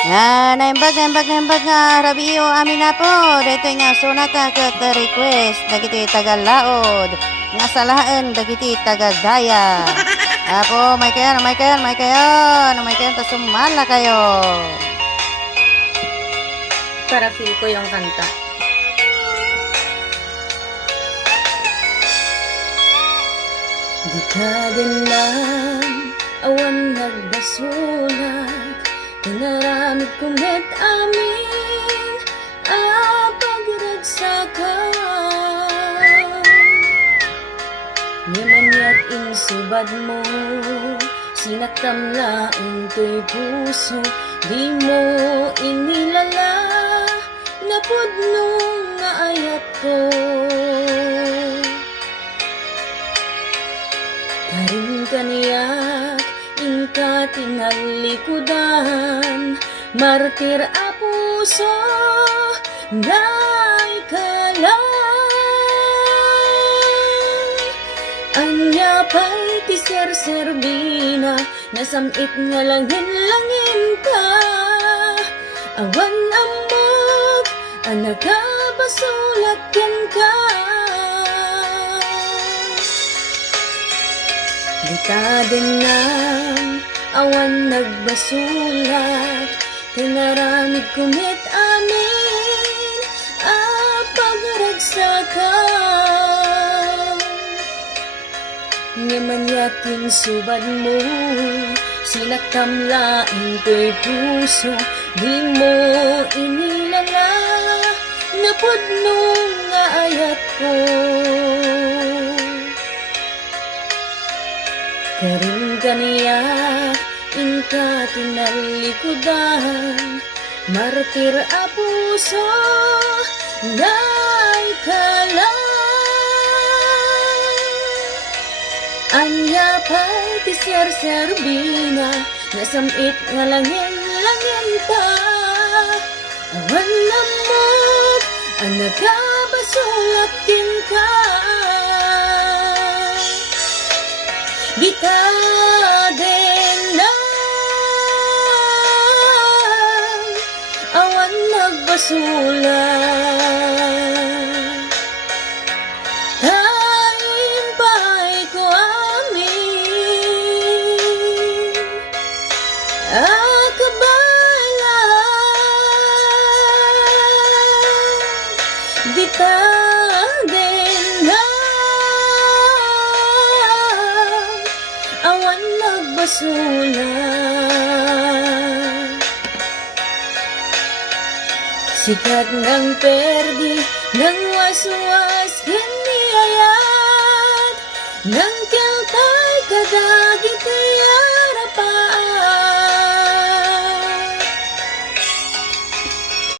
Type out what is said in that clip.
Naimbag nga rabiyo amin na po. Dito nga sunata kat request. Dagiti tagalaod. Nga salahan dagiti tagadaya. Apo, may kayo. Tasumala kayo. Para feel ko yung kanta. Di ka din lang awan nagbasulat. Tinaramid kumit amin pagragsakan. Nyamanyat insubad mo, sinaktam laing to'y puso. Di mo inilala, napudnong nga ayat ko. Karing kaniyak, inka tinalikudan, martir a puso, ngay kalang. Anya pa'y ti ser-serbina, nasamit nga langin-langin ka. Awan amog, anagabasulat yan ka. Di ka din nang awan nagbasulat, tinaramid kumit amin pagragsakan. Ngamanyatin subad mo, sinaktam laing ko'y puso. Di mo inilala, napudnong nga ayat ko. Karing kaniyak, inka tinalikudan, martir a puso, ngay kalang. Anya pa'y ti ser-serbina, nasamit nga langin-langin pa. Awan namot, ang nagabasulat din ka. Di ka din lang awan nagbasulat. Tahimpay ko amin akabala. Di ka din lang awan nagbasulat. Sikat ng perdi, ng waswas, ganiyayat, ng